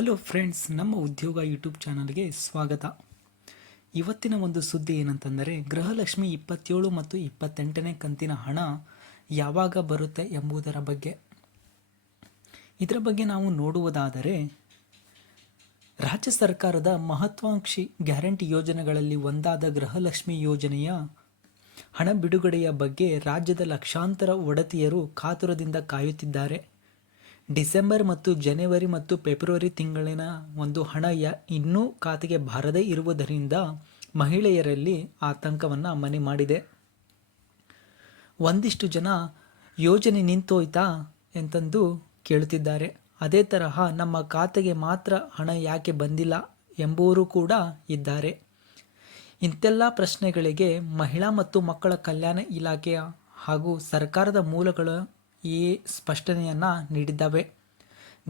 Hello friends, ನಮ್ಮ ಉದ್ಯೋಗ YouTube ಚಾನಲ್ಗೆ ಸ್ವಾಗತ. ಇವತ್ತಿನ ಒಂದು ಸುದ್ದಿ ಏನಂತಂದರೆ, ಗೃಹಲಕ್ಷ್ಮಿ 27 ಮತ್ತು 28ನೇ ಕಂತಿನ ಹಣ ಯಾವಾಗ ಬರುತ್ತೆ ಎಂಬುದರ ಬಗ್ಗೆ. ಇದರ ಬಗ್ಗೆ ನಾವು ನೋಡುವುದಾದರೆ, ರಾಜ್ಯ ಸರ್ಕಾರದ ಮಹತ್ವಾಕಾಂಕ್ಷಿ ಗ್ಯಾರಂಟಿ ಯೋಜನೆಗಳಲ್ಲಿ ಒಂದಾದ ಗೃಹಲಕ್ಷ್ಮಿ ಯೋಜನೆಯ ಹಣ ಬಿಡುಗಡೆಯ ಬಗ್ಗೆ ರಾಜ್ಯದ ಲಕ್ಷಾಂತರ ಒಡತಿಯರು ಕಾತುರದಿಂದ ಕಾಯುತ್ತಿದ್ದಾರೆ. ಡಿಸೆಂಬರ್ ಮತ್ತು ಜನವರಿ ಮತ್ತು ಫೆಬ್ರವರಿ ತಿಂಗಳಿನ ಒಂದು ಹಣ ಇನ್ನೂ ಖಾತೆಗೆ ಬಾರದೇ ಇರುವುದರಿಂದ ಮಹಿಳೆಯರಲ್ಲಿ ಆತಂಕವನ್ನು ಮನೆ ಮಾಡಿದೆ. ಒಂದಿಷ್ಟು ಜನ ಯೋಜನೆ ನಿಂತೋಯ್ತಾ ಎಂತಂದು ಕೇಳುತ್ತಿದ್ದಾರೆ. ಅದೇ ತರಹ ನಮ್ಮ ಖಾತೆಗೆ ಮಾತ್ರ ಹಣ ಯಾಕೆ ಬಂದಿಲ್ಲ ಎಂಬುವರು ಕೂಡ ಇದ್ದಾರೆ. ಇಂತೆಲ್ಲ ಪ್ರಶ್ನೆಗಳಿಗೆ ಮಹಿಳಾ ಮತ್ತು ಮಕ್ಕಳ ಕಲ್ಯಾಣ ಇಲಾಖೆಯ ಹಾಗೂ ಸರ್ಕಾರದ ಮೂಲಗಳು ಈ ಸ್ಪಷ್ಟನೆಯನ್ನು ನೀಡಿದ್ದಾವೆ.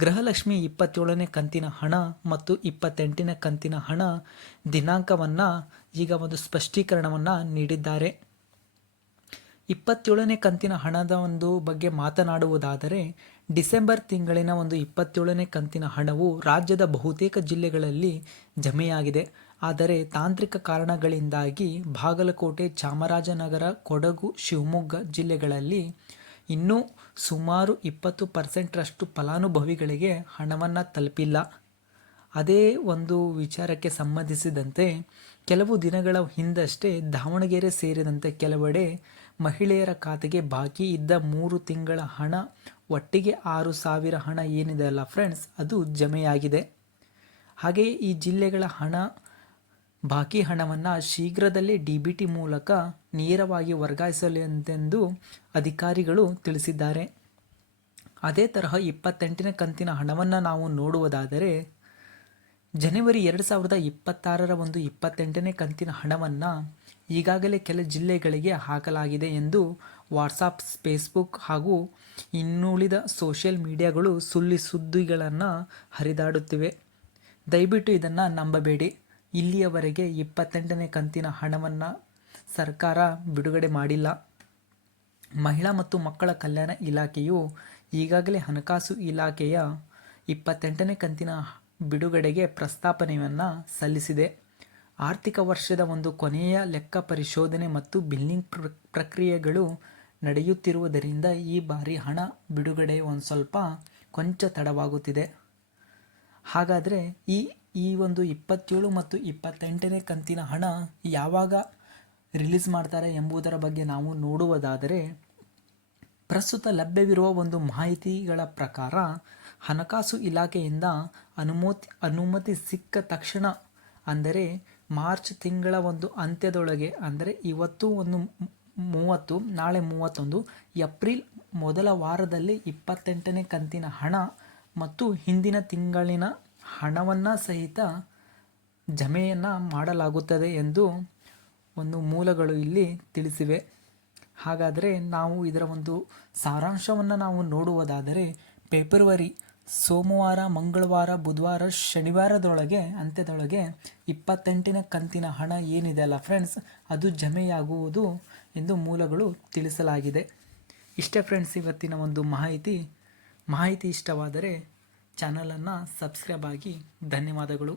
ಗೃಹಲಕ್ಷ್ಮಿ 27ನೇ ಕಂತಿನ ಹಣ ಮತ್ತು 28ನೇ ಕಂತಿನ ಹಣ ದಿನಾಂಕವನ್ನು ಈಗ ಒಂದು ಸ್ಪಷ್ಟೀಕರಣವನ್ನು ನೀಡಿದ್ದಾರೆ. 27ನೇ ಕಂತಿನ ಹಣದ ಒಂದು ಬಗ್ಗೆ ಮಾತನಾಡುವುದಾದರೆ, ಡಿಸೆಂಬರ್ ತಿಂಗಳಿನ ಒಂದು 27ನೇ ಕಂತಿನ ಹಣವು ರಾಜ್ಯದ ಬಹುತೇಕ ಜಿಲ್ಲೆಗಳಲ್ಲಿ ಜಮೆಯಾಗಿದೆ. ಆದರೆ ತಾಂತ್ರಿಕ ಕಾರಣಗಳಿಂದಾಗಿ ಬಾಗಲಕೋಟೆ, ಚಾಮರಾಜನಗರ, ಕೊಡಗು, ಶಿವಮೊಗ್ಗ ಜಿಲ್ಲೆಗಳಲ್ಲಿ ಇನ್ನೂ ಸುಮಾರು 20% ಫಲಾನುಭವಿಗಳಿಗೆ ಹಣವನ್ನು ತಲುಪಿಲ್ಲ. ಅದೇ ಒಂದು ವಿಚಾರಕ್ಕೆ ಸಂಬಂಧಿಸಿದಂತೆ ಕೆಲವು ದಿನಗಳ ಹಿಂದಷ್ಟೇ ದಾವಣಗೆರೆ ಸೇರಿದಂತೆ ಕೆಲವೆಡೆ ಮಹಿಳೆಯರ ಖಾತೆಗೆ ಬಾಕಿ ಇದ್ದ 3 ತಿಂಗಳ ಹಣ ಒಟ್ಟಿಗೆ 6,000 ಹಣ ಏನಿದೆ ಅಲ್ಲ ಫ್ರೆಂಡ್ಸ್, ಅದು ಜಮೆಯಾಗಿದೆ. ಹಾಗೆಯೇ ಈ ಜಿಲ್ಲೆಗಳ ಬಾಕಿ ಹಣವನ್ನು ಶೀಘ್ರದಲ್ಲೇ DBT ಮೂಲಕ ನೇರವಾಗಿ ವರ್ಗಾಯಿಸಲೆಂದೆಂದು ಅಧಿಕಾರಿಗಳು ತಿಳಿಸಿದ್ದಾರೆ. ಅದೇ ತರಹ 28ನೇ ಕಂತಿನ ಹಣವನ್ನು ನಾವು ನೋಡುವುದಾದರೆ, ಜನವರಿ 2026ರ ಒಂದು 28ನೇ ಕಂತಿನ ಹಣವನ್ನು ಈಗಾಗಲೇ ಕೆಲ ಜಿಲ್ಲೆಗಳಿಗೆ ಹಾಕಲಾಗಿದೆ ಎಂದು ವಾಟ್ಸಾಪ್, ಫೇಸ್ಬುಕ್ ಹಾಗೂ ಇನ್ನುಳಿದ ಸೋಷಿಯಲ್ ಮೀಡಿಯಾಗಳು ಸುದ್ದಿಗಳನ್ನು ಹರಿದಾಡುತ್ತಿವೆ. ದಯವಿಟ್ಟು ಇದನ್ನು ನಂಬಬೇಡಿ. ಇಲ್ಲಿಯವರೆಗೆ 28ನೇ ಕಂತಿನ ಹಣವನ್ನು ಸರ್ಕಾರ ಬಿಡುಗಡೆ ಮಾಡಿಲ್ಲ. ಮಹಿಳಾ ಮತ್ತು ಮಕ್ಕಳ ಕಲ್ಯಾಣ ಇಲಾಖೆಯು ಈಗಾಗಲೇ ಹಣಕಾಸು ಇಲಾಖೆಯ 28ನೇ ಕಂತಿನ ಬಿಡುಗಡೆಗೆ ಪ್ರಸ್ತಾವನೆಯನ್ನು ಸಲ್ಲಿಸಿದೆ. ಆರ್ಥಿಕ ವರ್ಷದ ಒಂದು ಕೊನೆಯ ಲೆಕ್ಕ ಪರಿಶೋಧನೆ ಮತ್ತು ಬಿಲ್ಲಿಂಗ್ ಪ್ರಕ್ರಿಯೆಗಳು ನಡೆಯುತ್ತಿರುವುದರಿಂದ ಈ ಬಾರಿ ಹಣ ಬಿಡುಗಡೆ ಕೊಂಚ ತಡವಾಗುತ್ತಿದೆ. ಹಾಗಾದರೆ ಈ ಒಂದು 27 ಮತ್ತು 28ನೇ ಕಂತಿನ ಹಣ ಯಾವಾಗ ರಿಲೀಸ್ ಮಾಡ್ತಾರೆ ಎಂಬುದರ ಬಗ್ಗೆ ನಾವು ನೋಡುವುದಾದರೆ, ಪ್ರಸ್ತುತ ಲಭ್ಯವಿರುವ ಒಂದು ಮಾಹಿತಿಗಳ ಪ್ರಕಾರ ಹಣಕಾಸು ಇಲಾಖೆಯಿಂದ ಅನುಮತಿ ಸಿಕ್ಕ ತಕ್ಷಣ, ಅಂದರೆ ಮಾರ್ಚ್ ತಿಂಗಳ ಒಂದು ಅಂತ್ಯದೊಳಗೆ, ಅಂದರೆ ಇವತ್ತು ಒಂದು 30, ನಾಳೆ 31, ಏಪ್ರಿಲ್ ಮೊದಲ ವಾರದಲ್ಲಿ 28ನೇ ಕಂತಿನ ಹಣ ಮತ್ತು ಹಿಂದಿನ ತಿಂಗಳಿನ ಹಣವನ್ನು ಸಹಿತ ಜಮೆಯನ್ನು ಮಾಡಲಾಗುತ್ತದೆ ಎಂದು ಒಂದು ಮೂಲಗಳು ಇಲ್ಲಿ ತಿಳಿಸಿವೆ. ಹಾಗಾದರೆ ನಾವು ಇದರ ಒಂದು ಸಾರಾಂಶವನ್ನು ನಾವು ನೋಡುವುದಾದರೆ, ಫೆಬ್ರವರಿ ಸೋಮವಾರ, ಮಂಗಳವಾರ, ಬುಧವಾರ, ಶನಿವಾರದೊಳಗೆ ಅಂತ್ಯದೊಳಗೆ 28ನೇ ಕಂತಿನ ಹಣ ಏನಿದೆ ಅಲ್ಲ ಫ್ರೆಂಡ್ಸ್, ಅದು ಜಮೆಯಾಗುವುದು ಎಂದು ಮೂಲಗಳು ತಿಳಿಸಲಾಗಿದೆ. ಇಷ್ಟೇ ಫ್ರೆಂಡ್ಸ್ ಇವತ್ತಿನ ಒಂದು ಮಾಹಿತಿ ಇಷ್ಟವಾದರೆ ಚಾನಲನ್ನು ಸಬ್ಸ್ಕ್ರೈಬ್ ಆಗಿ. ಧನ್ಯವಾದಗಳು.